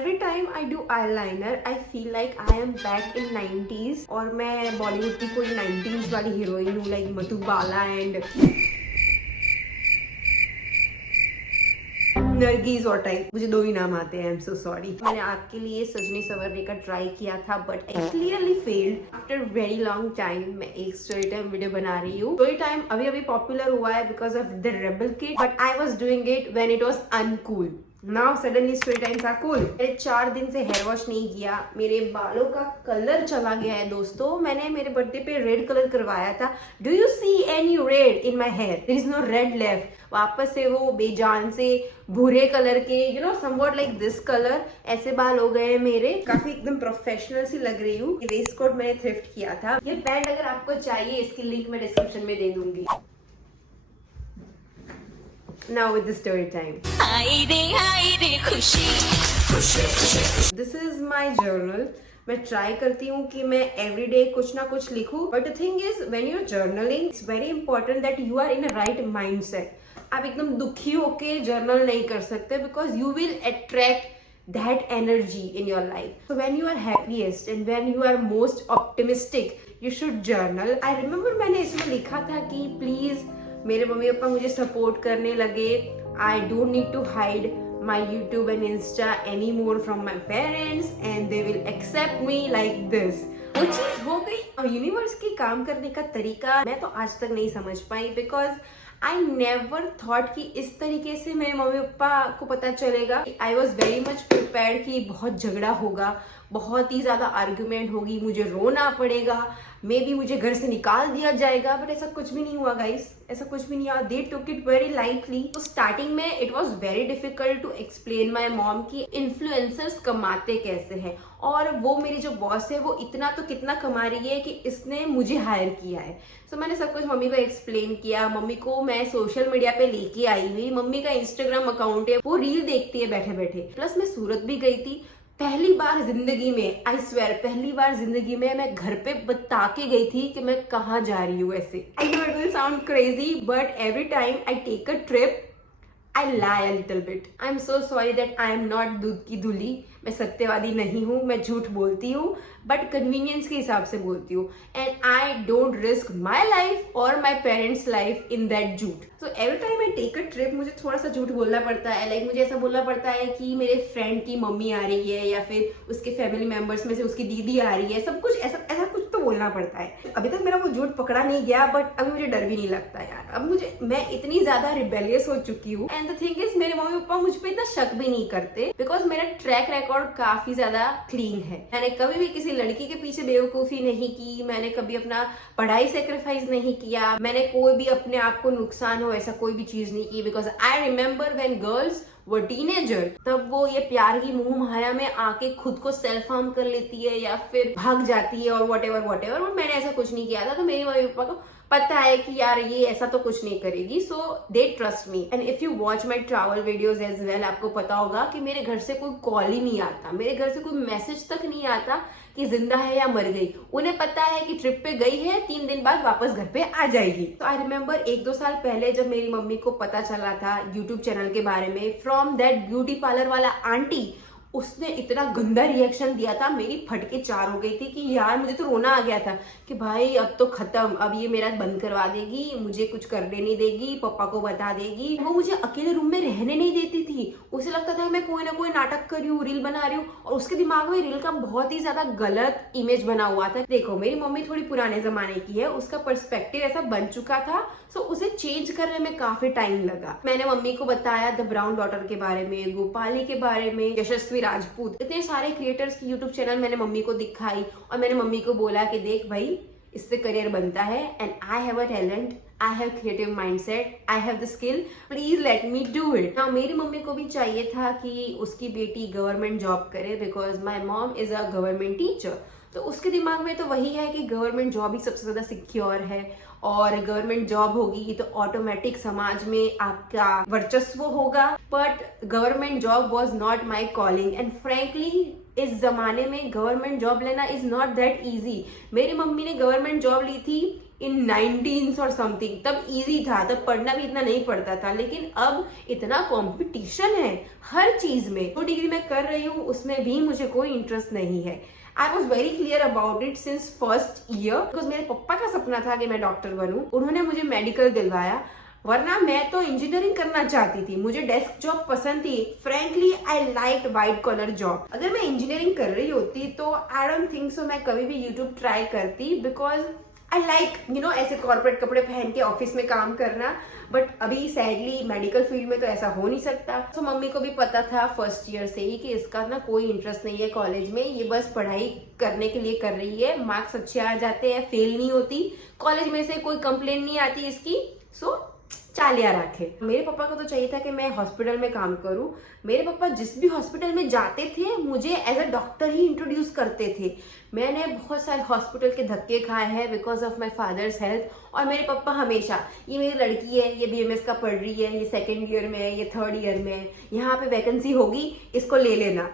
Every time I do eyeliner, I feel like I am back in 90s और मैं बॉलीवुड की कोई 90s वाली हीरोइन हूँ, लाइक मधुबाला एंड नरगिस और टाइप। मुझे दो ही नाम आते हैं, आई एम सो सॉरी। मैंने आपके लिए सजने संवरने का ट्राई किया था but I clearly failed. After very long time मैं एक स्टोरी टाइम वीडियो बना रही हूँ। स्टोरी टाइम अभी अभी पॉपुलर हुआ है because of the rebel kid, but I was doing it when it was uncool. Now suddenly story times are cool. मैंने 4 दिन से हेयर वॉश नहीं किया, मेरे बालों का कलर चला गया है दोस्तों। मैंने मेरे बर्थडे पे रेड कलर करवाया था। Do you see any red in my hair? There is no red left. वापस से वो बेजान से भूरे कलर के समवॉट लाइक दिस कलर, ऐसे बाल हो गए मेरे। काफी एकदम प्रोफेशनल सी लग रही हूँ। ये वेस्ट कोट मैंने थ्रिफ्ट किया था। ये पैंट अगर आपको चाहिए इसकी लिंक मैं डिस्क्रिप्शन में दे दूंगी। Now with the story time. This is my journal. मैं ट्राई करती हूँ कि मैं एवरीडे कुछ ना कुछ लिखूं, but the thing is when you are journaling it's very important that you are in a right mindset. आप एकदम दुखी होके जर्नल नहीं कर सकते because you will attract that energy in your life. So when you are happiest and when you are most optimistic, you should journal. I remember मैंने इसमें लिखा था कि प्लीज मेरे मम्मी पापा मुझे सपोर्ट करने लगे। I don't need to hide my YouTube and Insta anymore from my parents and they will accept me like this. वो चीज हो गई। और यूनिवर्स की काम करने का तरीका मैं तो आज तक नहीं समझ पाई बिकॉज आई नेवर थॉट कि इस तरीके से मेरे मम्मी पापा को पता चलेगा। I was very much prepared कि बहुत झगड़ा होगा, बहुत ही ज्यादा आर्ग्यूमेंट होगी, मुझे रोना पड़ेगा, मे बी मुझे घर से निकाल दिया जाएगा, बट ऐसा कुछ भी नहीं हुआ गाइस। ऐसा कुछ भी नहीं हुआ। They took it very lightly. तो स्टार्टिंग में it was very difficult to explain my mom कि इन्फ्लुएंसर्स कमाते कैसे हैं, और वो मेरी जो बॉस है वो इतना तो कितना कमा रही है कि इसने मुझे हायर किया है। सो मैंने सब कुछ मम्मी को एक्सप्लेन किया। मम्मी को मैं सोशल मीडिया पे लेके आई हुई। मम्मी का इंस्टाग्राम अकाउंट है, वो रील देखती है बैठे बैठे। प्लस मैं सूरत भी गई थी पहली बार जिंदगी में। आई स्वेयर पहली बार जिंदगी में मैं घर पे बता के गई थी कि मैं कहाँ जा रही हूँ। ऐसे I know it will sound crazy but every time I take a trip I lie a little bit. I'm so sorry that I am not दूध की धुली। मैं सत्यवादी नहीं हूँ, मैं झूठ बोलती हूँ बट कन्वीनियंस के हिसाब से बोलती हूँ। And I don't risk my life और my parents life in that झूठ। So every time I take a trip मुझे थोड़ा सा झूठ बोलना पड़ता है। लाइक मुझे ऐसा बोलना पड़ता है कि मेरे फ्रेंड की मम्मी आ रही है या फिर उसके फैमिली मेंबर्स में से उसकी दीदी आ रही है। सब कुछ ऐसा ऐसा कुछ तो बोलना पड़ता है। अभी तक मेरा वो झूठ पकड़ा नहीं गया बट अभी मुझे डर भी नहीं लगता यार। अब मैं इतनी ज्यादा रिबेलियस हो चुकी हूँ। एंड द थिंग इज मेरे मम्मी पापा मुझ पर इतना शक भी नहीं करते बिकॉज मेरा ट्रैक रिकॉर्ड काफी ज्यादा क्लीन है। मैंने कभी भी किसी लड़की के पीछे बेवकूफी नहीं की, मैंने कभी अपना पढ़ाई सेक्रीफाइस नहीं किया, मैंने कोई भी अपने आप को नुकसान हो ऐसा कोई भी चीज नहीं की। Because I remember when girls वो टीनेजर, तब वो ये प्यार की मोह माया में आके खुद को सेल्फ हार्म कर लेती है या फिर भाग जाती है और वट एवर बट मैंने ऐसा कुछ नहीं किया था। तो मेरे मम्मी पापा को पता है कि यार ये ऐसा तो कुछ नहीं करेगी, so they trust me. And if you watch my travel videos as well, आपको पता होगा कि मेरे घर से कोई कॉल ही नहीं आता, मेरे घर से कोई मैसेज तक नहीं आता कि जिंदा है या मर गई। उन्हें पता है कि ट्रिप पे गई है, 3 दिन बाद वापस घर पे आ जाएगी। तो आई रिमेम्बर 1-2 साल पहले जब मेरी मम्मी को पता चला था यूट्यूब चैनल के बारे में फ्रॉम दैट ब्यूटी पार्लर वाला आंटी, उसने इतना गंदा रिएक्शन दिया था, मेरी फटके 4 हो गई थी कि यार मुझे तो रोना आ गया था कि भाई अब तो खत्म, अब ये मेरा बंद करवा देगी, मुझे कुछ करने नहीं देगी, पापा को बता देगी। वो मुझे अकेले रूम में रहने नहीं देती थी। उसे लगता था मैं कोई ना कोई नाटक कर रही हूँ, रील बना रही हूँ, और उसके दिमाग में रील का बहुत ही ज्यादा गलत इमेज बना हुआ था। देखो मेरी मम्मी थोड़ी पुराने जमाने की है, उसका पर्सपेक्टिव ऐसा बन चुका था, सो उसे चेंज करने में काफी टाइम लगा। मैंने मम्मी को बताया द ब्राउन डॉटर के बारे में, गोपाली के बारे में, यशस्वी राजपूत, इतने सारे क्रिएटर्स की यूट्यूब चैनल मैंने मम्मी को दिखाई और मैंने मम्मी को बोला कि देख भाई इससे करियर बनता है and I have a talent, I have creative mindset, I have the skill, please let me do it. Now मेरी मम्मी को भी चाहिए था कि उसकी बेटी गवर्नमेंट जॉब करे because my mom is a government teacher. तो उसके दिमाग में तो वही है कि गवर्नमेंट जॉब ही सबसे ज्यादा सिक्योर है और गवर्नमेंट जॉब होगी तो ऑटोमेटिक समाज में आपका वर्चस्व होगा। But government job was not my calling and frankly इस जमाने में गवर्नमेंट जॉब लेना इज नॉट दैट इजी। मेरी मम्मी ने गवर्नमेंट जॉब ली थी इन 19s और समथिंग, तब इजी था, तब पढ़ना भी इतना नहीं पड़ता था, लेकिन अब इतना कंपटीशन है हर चीज में। जो डिग्री मैं कर रही हूँ उसमें भी मुझे कोई इंटरेस्ट नहीं है। I was very clear about it since first year, because मेरे पापा का सपना था कि मैं डॉक्टर बनूं, उन्होंने मुझे मेडिकल दिलवाया, वरना मैं तो इंजीनियरिंग करना चाहती थी। मुझे डेस्क जॉब पसंद थी, frankly I like white collar job. अगर मैं इंजीनियरिंग कर रही होती तो आई डोंट थिंक सो मैं कभी भी यूट्यूब ट्राई करती, बिकॉज आई लाइक ऐसे कॉर्पोरेट कपड़े पहन के ऑफिस में काम करना। बट अभी सैडली मेडिकल फील्ड में तो ऐसा हो नहीं सकता। तो मम्मी को भी पता था फर्स्ट ईयर से ही कि इसका ना कोई इंटरेस्ट नहीं है कॉलेज में, ये बस पढ़ाई करने के लिए कर रही है, मार्क्स अच्छे आ जाते हैं, फेल नहीं होती, कॉलेज में से कोई कंप्लेंट नहीं आती इसकी, सो चालिया रखे। मेरे पापा को तो चाहिए था कि मैं हॉस्पिटल में काम करूं। मेरे पापा जिस भी हॉस्पिटल में जाते थे मुझे एज अ डॉक्टर ही इंट्रोड्यूस करते थे। मैंने बहुत सारे हॉस्पिटल के धक्के खाए हैं because of my father's health, और मेरे पापा हमेशा, ये मेरी लड़की है, ये BMS का पढ़ रही है, ये सेकेंड ईयर में है, ये थर्ड ईयर में है, यहाँ पे वैकेंसी होगी, इसको ले लेना।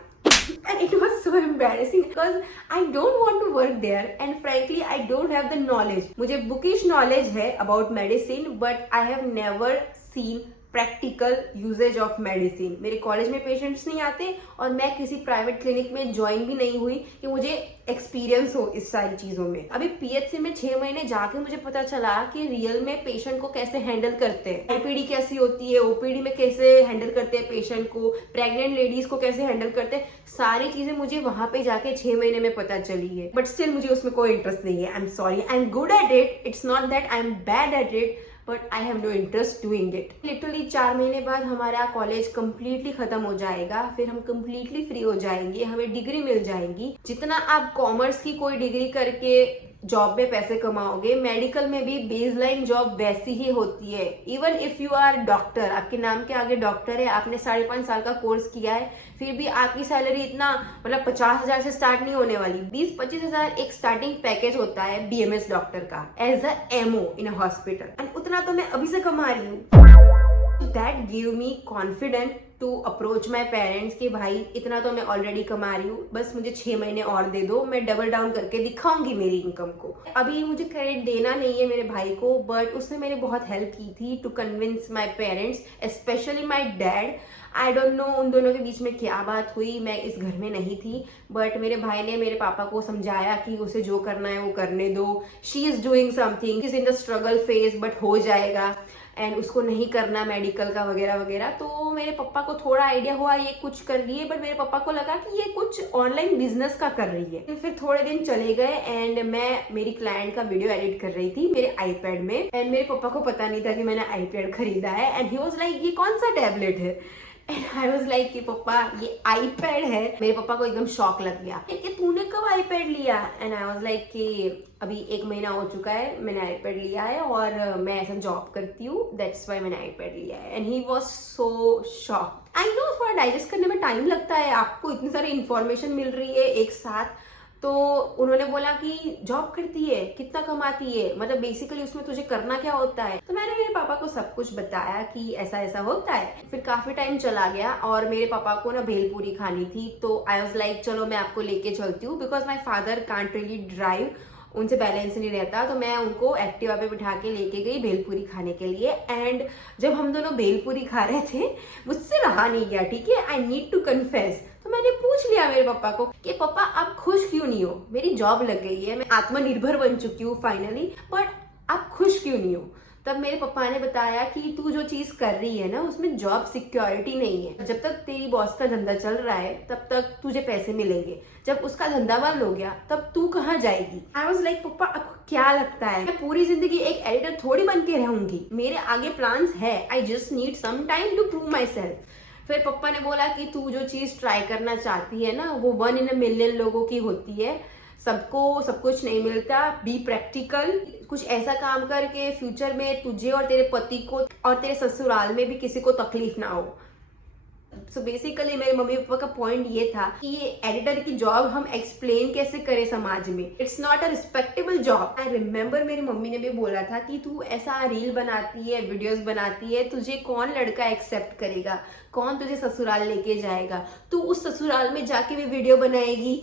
And it was so embarrassing because I don't want to work there and frankly I don't have the knowledge. मुझे bookish knowledge है about medicine but I have never seen practical usage of medicine. मेरे college में patients नहीं आते और मैं किसी private clinic में ज्वाइन भी नहीं हुई कि मुझे एक्सपीरियंस हो इस सारी चीजों में। अभी PHC में 6 महीने जाके मुझे पता चला कि रियल में पेशेंट को कैसे हैंडल करते हैं, IPD कैसी होती है, OPD में कैसे हैंडल करते हैं पेशेंट को, प्रेग्नेंट लेडीज को कैसे हैंडल करते हैं, सारी चीजें मुझे वहां पे जाके 6 महीने में पता चली है। बट स्टिल मुझे उसमें कोई इंटरेस्ट नहीं है। I am sorry, I am good at it, it's not that I am bad at it, but I have no interest doing it. Literally 4 महीने बाद हमारा कॉलेज कंप्लीटली खत्म हो जाएगा, फिर हम कंप्लीटली फ्री हो जाएंगे, हमें डिग्री मिल जाएगी। जितना आप कॉमर्स की कोई डिग्री करके जॉब में पैसे कमाओगे, मेडिकल में भी बेसलाइन जॉब वैसी ही होती है। Even if you are doctor, आपके नाम के आगे डॉक्टर है, आपने 5.5 साल का कोर्स किया है, फिर भी आपकी सैलरी इतना 50,000 से स्टार्ट नहीं होने वाली। 20-25 हजार एक स्टार्टिंग पैकेज होता है BMS डॉक्टर का as a MO in a hospital, and उतना तो मैं अभी से कमा रही हूँ। That gave me confidence to approach my parents कि भाई इतना तो मैं ऑलरेडी कमा रही हूँ, बस मुझे 6 महीने और दे दो, मैं डबल डाउन करके दिखाऊंगी मेरी इनकम को। अभी मुझे क्रेडिट देना नहीं है मेरे भाई को, बट उसने मेरी बहुत हेल्प की थी to convince my parents, specially my dad. I don't know उन दोनों के बीच में क्या बात हुई, मैं इस घर में नहीं थी, बट मेरे भाई ने मेरे पापा को समझाया कि उसे जो करना है वो करने दो, she is doing something, is in the struggle phase, but हो जाएगा, एंड उसको नहीं करना मेडिकल का वगैरह वगैरह। तो मेरे पापा को थोड़ा आइडिया हुआ ये कुछ कर रही है, बट मेरे पापा को लगा कि ये कुछ ऑनलाइन बिजनेस का कर रही है। फिर थोड़े दिन चले गए एंड मैं मेरी क्लाइंट का वीडियो एडिट कर रही थी मेरे आईपैड में, एंड मेरे पापा को पता नहीं था कि मैंने आईपैड खरीदा है, एंड ही वाज लाइक ये कौन सा टैबलेट है, एंड आई वाज लाइक कि पापा ये आईपैड है। मेरे पापा को एकदम शॉक लग गया कि तूने कब आईपैड लिया, एंड आई वाज लाइक कि अभी 1 महीना हो चुका है मैंने आईपैड लिया है और मैं ऐसा जॉब करती हूँ, दैट्स व्हाई मैंने आईपैड लिया है। And he was so shocked. I know थोड़ा डाइजेस्ट करने में टाइम लगता है, आपको इतनी सारी इंफॉर्मेशन मिल रही है एक साथ। तो उन्होंने बोला कि जॉब करती है, कितना कमाती है, मतलब बेसिकली उसमें तुझे करना क्या होता है। तो मैंने मेरे पापा को सब कुछ बताया कि ऐसा ऐसा होता है। फिर काफी टाइम चला गया और मेरे पापा को ना भेलपूरी खानी थी, तो आई वाज लाइक चलो मैं आपको लेके चलती हूँ, because my father can't really drive, उनसे बैलेंस नहीं रहता। तो मैं उनको एक्टिवा पे बिठा के लेके गई भेलपूरी खाने के लिए, एंड जब हम दोनों भेलपूरी खा रहे थे मुझसे रहा नहीं गया, ठीक है, आई नीड टू कन्फेस। तो मैंने पूछ लिया मेरे पापा को कि पापा आप खुश क्यों नहीं हो, मेरी जॉब लग गई है, मैं आत्मनिर्भर बन चुकी हूँ फाइनली, बट आप खुश क्यों नहीं हो। तब मेरे पापा ने बताया कि तू जो चीज कर रही है ना उसमें जॉब सिक्योरिटी नहीं है, जब तक तेरी बॉस का धंधा चल रहा है तब तक तुझे पैसे मिलेंगे, जब उसका धंधा बंद हो गया तब तू कहाँ जाएगी। आई वाज लाइक पापा आपको क्या लगता है मैं पूरी जिंदगी एक एडिटर थोड़ी बन के रहूंगी, मेरे आगे प्लान्स है, I just need some time to prove my myself पापा ने बोला कि तू जो चीज ट्राई करना चाहती है ना वो 1 in a million लोगों की होती है, सबको सब कुछ नहीं मिलता, बी प्रैक्टिकल, कुछ ऐसा काम करके फ्यूचर में तुझे और तेरे पति को और तेरे ससुराल में भी किसी को तकलीफ ना हो। सो बेसिकली मेरे मम्मी पापा का पॉइंट ये था कि ये एडिटर की जॉब हम एक्सप्लेन कैसे करें समाज में, it's not a respectable job. I remember मेरी मम्मी ने भी बोला था कि तू ऐसा रील बनाती है, वीडियोस बनाती है, तुझे कौन लड़का एक्सेप्ट करेगा, कौन तुझे ससुराल लेके जाएगा, तू उस ससुराल में जाके भी वीडियो बनाएगी।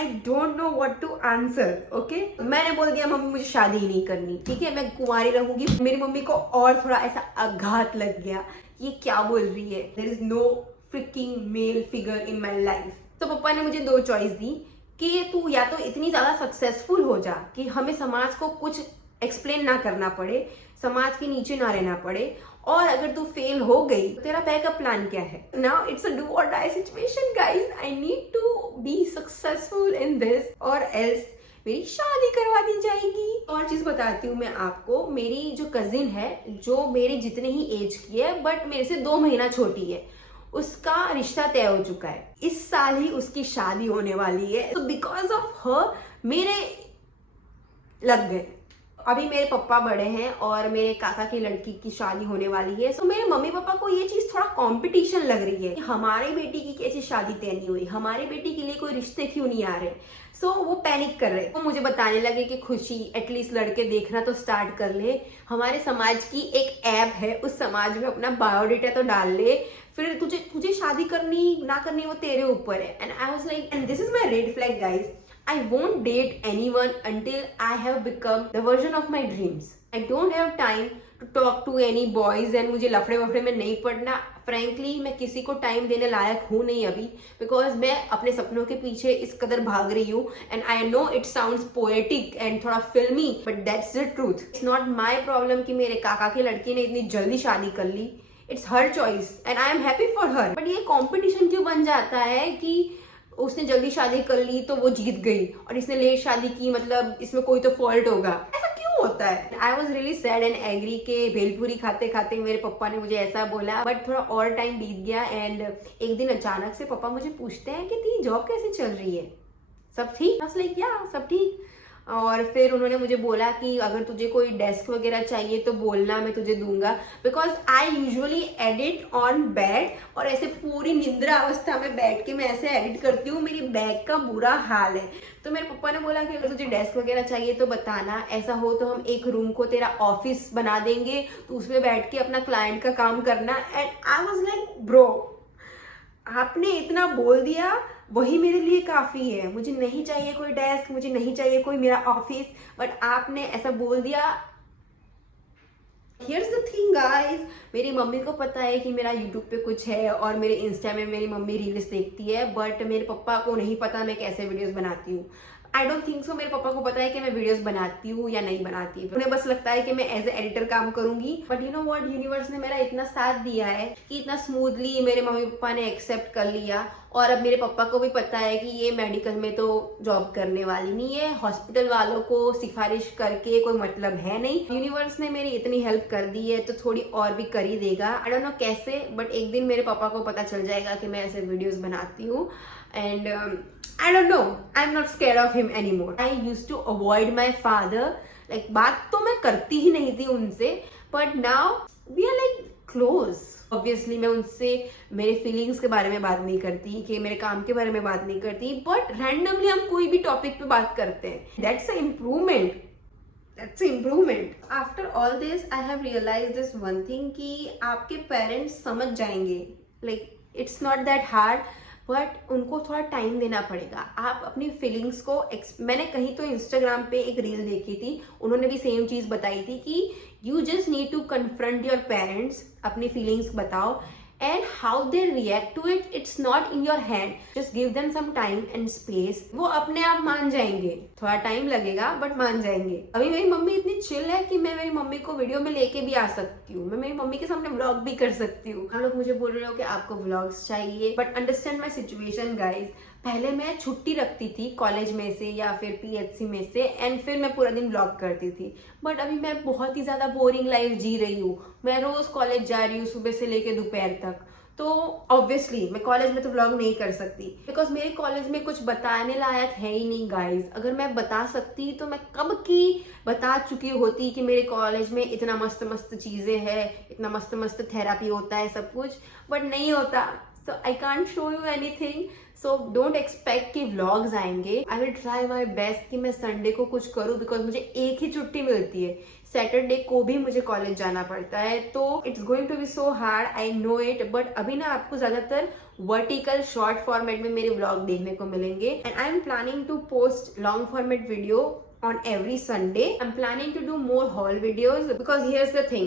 I don't know what to answer. Okay, मैंने बोल दिया मम्मी मुझे शादी ही नहीं करनी, ठीक है, मैं कुंवारी रहूंगी। मेरी मम्मी को और थोड़ा ऐसा आघात लग गया, ये क्या बोल रही है, there is no freaking male figure in my life. तो पापा ने मुझे 2 चॉइस दी कि तू या तो इतनी ज्यादा सक्सेसफुल हो जा कि हमें समाज को कुछ एक्सप्लेन ना करना पड़े, समाज के नीचे ना रहना पड़े, और अगर तू फेल हो गई तो तेरा बैकअप प्लान क्या है। नाउ इट्स अ डू और die situation guys, I need to be successful in this और एल्स मेरी शादी करवा दी जाएगी। और चीज बताती हूँ मैं आपको, मेरी जो कजिन है जो मेरे जितने ही एज की है बट मेरे से 2 महीना छोटी है, उसका रिश्ता तय हो चुका है, इस साल ही उसकी शादी होने वाली है। तो बिकॉज ऑफ हर मेरे लग गए। अभी मेरे पापा बड़े हैं और मेरे काका की लड़की की शादी होने वाली है, तो मेरे मम्मी पापा को ये चीज थोड़ा कंपटीशन लग रही है कि हमारी बेटी की कैसी शादी तय नहीं हुई, हमारी बेटी के लिए कोई रिश्ते क्यों नहीं आ रहे। सो वो पैनिक कर रहे। तो मुझे बताने लगे कि खुशी एटलीस्ट लड़के देखना तो स्टार्ट कर ले, हमारे समाज की एक ऐप है, उस समाज में अपना बायोडेटा तो डाल ले, फिर तुझे शादी करनी ना करनी वो तेरे ऊपर है। And I was like, and this is my red flag guys, I won't date anyone until I have become the version of my dreams. I don't have time to talk to any boys and मुझे लफड़े वफड़े में नहीं पड़ना। Frankly, मैं किसी को time देने लायक हूँ नहीं अभी, बिकॉज मैं अपने सपनों के पीछे इस कदर भाग रही हूँ। And I know it sounds poetic and थोड़ा फिल्मी, but that's the truth. It's not my problem कि मेरे काका की लड़की ने इतनी जल्दी शादी कर ली, it's her choice and I am happy for her. But ये कॉम्पिटिशन क्यों बन जाता है कि उसने जल्दी शादी कर ली तो वो जीत गई और इसने लेट शादी की मतलब इसमें कोई तो फॉल्ट होगा, ऐसा क्यों होता है। I was really sad and एग्री के भेलपुरी खाते खाते मेरे पापा ने मुझे ऐसा बोला, बट थोड़ा और टाइम बीत गया। एंड एक दिन अचानक से पापा मुझे पूछते हैं कि तेरी जॉब कैसे चल रही है, सब ठीक। बस लाइक या सब ठीक। और फिर उन्होंने मुझे बोला कि अगर तुझे कोई डेस्क वगैरह चाहिए तो बोलना, मैं तुझे दूंगा, because I usually edit on bed, और ऐसे पूरी निंद्रा अवस्था में बैठ के मैं ऐसे एडिट करती हूँ, मेरी बैक का बुरा हाल है। तो मेरे पापा ने बोला कि अगर तुझे डेस्क वगैरह चाहिए तो बताना, ऐसा हो तो हम एक रूम को तेरा ऑफिस बना देंगे, तो उसमें बैठ के अपना क्लाइंट का काम करना। And I was like bro, आपने इतना बोल दिया वही मेरे लिए काफी है, मुझे नहीं चाहिए कोई डेस्क, मुझे नहीं चाहिए कोई मेरा ऑफिस, बट आपने ऐसा बोल दिया। Here's the thing guys, मेरी मम्मी को पता है कि मेरा YouTube पे कुछ है और मेरे इंस्टा में मेरी मम्मी रील्स देखती है, बट मेरे पापा को नहीं पता मैं कैसे वीडियोस बनाती हूँ। आई डोंट थिंक सो मेरे पापा को पता है कि मैं वीडियोस बनाती हूँ या नहीं बनाती। उन्हें बस लगता है कि मैं एज ए एडिटर काम करूंगी। But you know what, universe ने मेरा इतना साथ दिया है कि इतना स्मूथली मेरे मम्मी पापा ने एक्सेप्ट कर लिया, और अब मेरे पापा को भी पता है कि ये मेडिकल में तो जॉब करने वाली नहीं है, हॉस्पिटल वालों को सिफारिश करके कोई मतलब है नहीं। यूनिवर्स ने मेरी इतनी हेल्प कर दी है तो थोड़ी और भी कर ही देगा। आई डोंट नो कैसे, बट एक दिन मेरे पापा को पता चल जाएगा कि मैं ऐसे वीडियोस बनाती हूँ। And I don't know, I'm not scared of him anymore. I used to avoid my father, like बात तो मैं करती ही नहीं थी उनसे, but now we are like close. Obviously मैं उनसे मेरे फीलिंग्स के बारे में बात नहीं करती, कि मेरे काम के बारे में बात नहीं करती, but randomly हम कोई भी टॉपिक पे बात करते हैं। That's an improvement. That's an improvement. After all this, I have realized this one thing कि आपके पेरेंट्स समझ जाएंगे, like it's not that hard. But उनको थोड़ा टाइम देना पड़ेगा। आप अपनी फीलिंग्स को मैंने कहीं तो इंस्टाग्राम पे एक रील देखी थी, उन्होंने भी सेम चीज बताई थी कि you just need to confront your parents, अपनी फीलिंग्स बताओ, and how they react to it, it's not in your hand, just give them some time and space. वो अपने आप मान जाएंगे, थोड़ा टाइम लगेगा बट मान जाएंगे। अभी मेरी मम्मी इतनी चिल है कि मैं मेरी मम्मी को वीडियो में लेके भी आ सकती हूँ, मैं मेरी मम्मी के सामने व्लॉग भी कर सकती हूँ। आप लोग मुझे बोल रहे हो कि आपको व्लॉग्स चाहिए, but understand my situation guys. पहले मैं छुट्टी रखती थी कॉलेज में से या फिर पीएचसी में से, एंड फिर मैं पूरा दिन व्लॉग करती थी। बट अभी मैं बहुत ही ज्यादा बोरिंग लाइफ जी रही हूँ, मैं रोज कॉलेज जा रही हूँ सुबह से लेके दोपहर तक, तो ऑब्वियसली मैं कॉलेज में तो व्लॉग नहीं कर सकती, बिकॉज मेरे कॉलेज में कुछ बताने लायक है ही नहीं गाइज। अगर मैं बता सकती तो मैं कब की बता चुकी होती कि मेरे कॉलेज में इतना मस्त मस्त चीजें हैं, इतना मस्त मस्त थेरापी होता है, सब कुछ, बट नहीं होता। so I can't show you anything. So don't expect कि vlogs आएंगे. I will try my best कि मैं संडे को कुछ करूँ, because मुझे एक ही छुट्टी मिलती है. सैटरडे को भी मुझे कॉलेज जाना पड़ता है, तो it's going to be so hard, I know it. But अभी ना आपको ज्यादातर वर्टिकल शॉर्ट फॉर्मेट में मेरे व्लॉग देखने को मिलेंगे. And I am planning to post long format video on every Sunday. I'm planning to do more haul videos because here's the thing.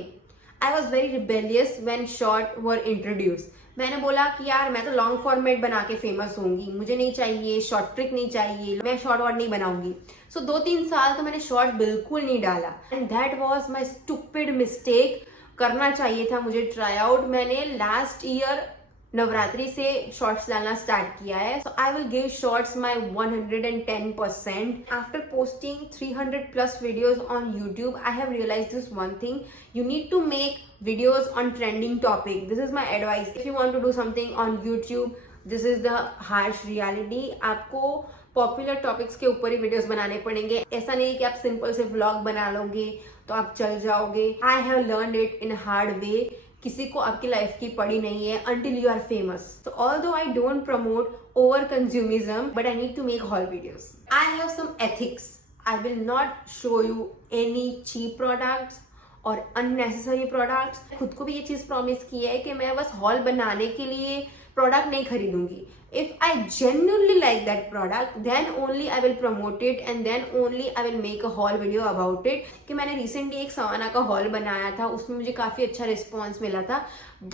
I was very rebellious when short were introduced. मैंने बोला कि यार मैं तो long format बना के famous होंगी, मुझे नहीं चाहिए शॉर्ट ट्रिक, नहीं चाहिए, मैं शॉर्ट वर्ड नहीं बनाऊंगी. सो 2-3 साल तो मैंने शॉर्ट बिल्कुल नहीं डाला. And that was my stupid mistake. करना चाहिए था मुझे ट्राई आउट. मैंने लास्ट ईयर नवरात्रि से शॉर्ट्स डालना स्टार्ट किया है. So I will give shorts my 110%. After posting 300+ videos on YouTube, I have realized this one thing. You need to make videos on trending topic. This is my advice. If you want to do something on YouTube, this is the harsh reality. आपको popular topics के ऊपर ही videos बनाने पड़ेंगे. ऐसा नहीं कि आप simple से व्लॉग बना लोगे तो आप चल जाओगे. I have learned it in hard way. किसी को आपकी लाइफ की पड़ी नहीं है until you are famous. So although I don't promote over consumerism, but I need to make haul videos. I have some ethics. I will not show you any cheap products और unnecessary products. खुद को भी ये चीज promise की है कि मैं बस हॉल बनाने के लिए प्रोडक्ट नहीं खरीदूंगी. If I genuinely like that product, then only I will promote it and then only I will make a haul video about it. कि मैंने recently एक सवाना का haul बनाया था, उसमें मुझे काफी अच्छा रिस्पॉन्स मिला था,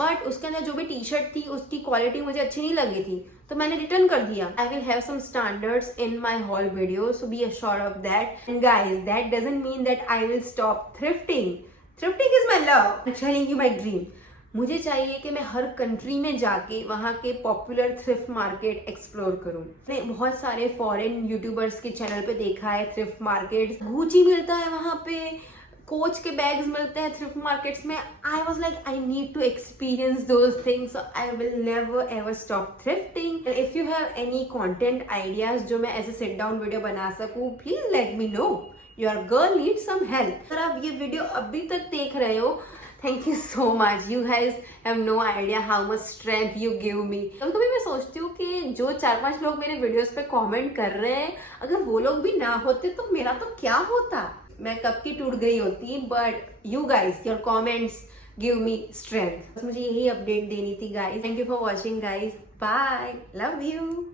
बट उसके अंदर जो भी टी शर्ट थी उसकी क्वालिटी मुझे अच्छी नहीं लगी थी, तो मैंने रिटर्न कर दिया. I will have some standards in my haul video, so be assured of that. And guys, that doesn't mean that I will stop thrifting. Thrifting is my love. I'm telling you my dream. मुझे चाहिए कि मैं हर country में जाके वहाँ के popular thrift market explore करूँ. मैंने बहुत सारे फॉरेन यूट्यूबर्स के चैनल पे देखा है थ्रिफ्ट मार्केट. गुची मिलता है वहाँ पे, कोच के बैग्स मिलते हैं थ्रिफ्ट मार्केट्स में. I was like I need to experience those things. I will never ever stop thrifting. If you have any content ideas जो मैं as a sit down video बना सकूँ, please let me know. Your girl need some help. अगर आप ये वीडियो अभी तक देख रहे हो, thank you so much. You guys have no idea how much strength you give me. कभी कभी मैं सोचती हूँ कि जो 4-5 लोग मेरे वीडियोस पे कमेंट कर रहे हैं, अगर वो लोग भी ना होते तो मेरा तो क्या होता. मैं कब की टूट गई होती. But you guys, your comments give me strength. मुझे यही अपडेट देनी थी guys. Thank you for watching guys. Bye. Love you.